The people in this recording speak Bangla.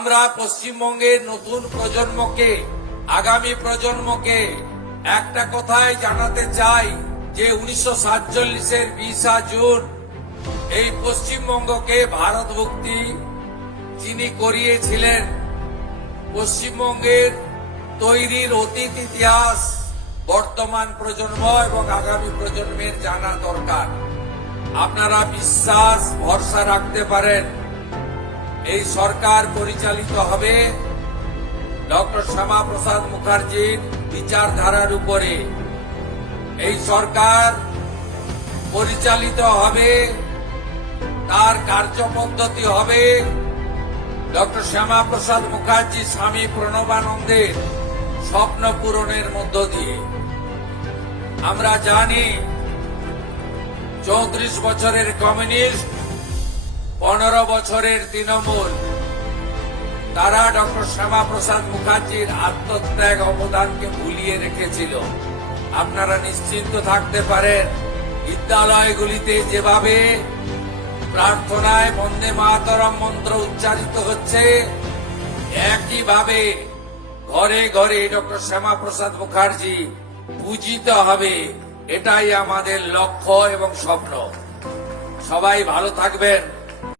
আমরা পশ্চিমবঙ্গের নতুন প্রজন্মকে, আগামী প্রজন্মকে একটা কথাই জানাতে চাই যে 1947-এর 20 জুন এই পশ্চিমবঙ্গকে ভারতভুক্তি যিনি করিয়েছিলেন, পশ্চিমবঙ্গের তৈরির অতীত ইতিহাস বর্তমান প্রজন্ম এবং আগামী প্রজন্মের জানা দরকার। আপনারা বিশ্বাস ভরসা রাখতে পারেন এই সরকার পরিচালিত হবে ডক্টর শ্যামাপ্রসাদ মুখার্জির বিচারধারার উপরে। এই সরকার পরিচালিত হবে, তার কার্যপদ্ধতি হবে ডক্টর শ্যামাপ্রসাদ মুখার্জি স্বামী প্রণবানন্দের স্বপ্ন পূরণের মধ্য দিয়ে। আমরা জানি 34 বছরের কমিউনিস্ট, 15 বছরের তৃণমূল, তারা ডক্টর শ্যামাপ্রসাদ মুখার্জির আত্মত্যাগ অবদানকে ভুলিয়ে রেখেছিল। আপনারা নিশ্চিন্ত থাকতে পারেন, বিদ্যালয়গুলিতে যেভাবে প্রার্থনায় বন্দে মাতরম মন্ত্র উচ্চারিত হচ্ছে, একইভাবে ঘরে ঘরে ডক্টর শ্যামাপ্রসাদ মুখার্জি পূজিত হবে। এটাই আমাদের লক্ষ্য এবং স্বপ্ন। সবাই ভালো থাকবেন।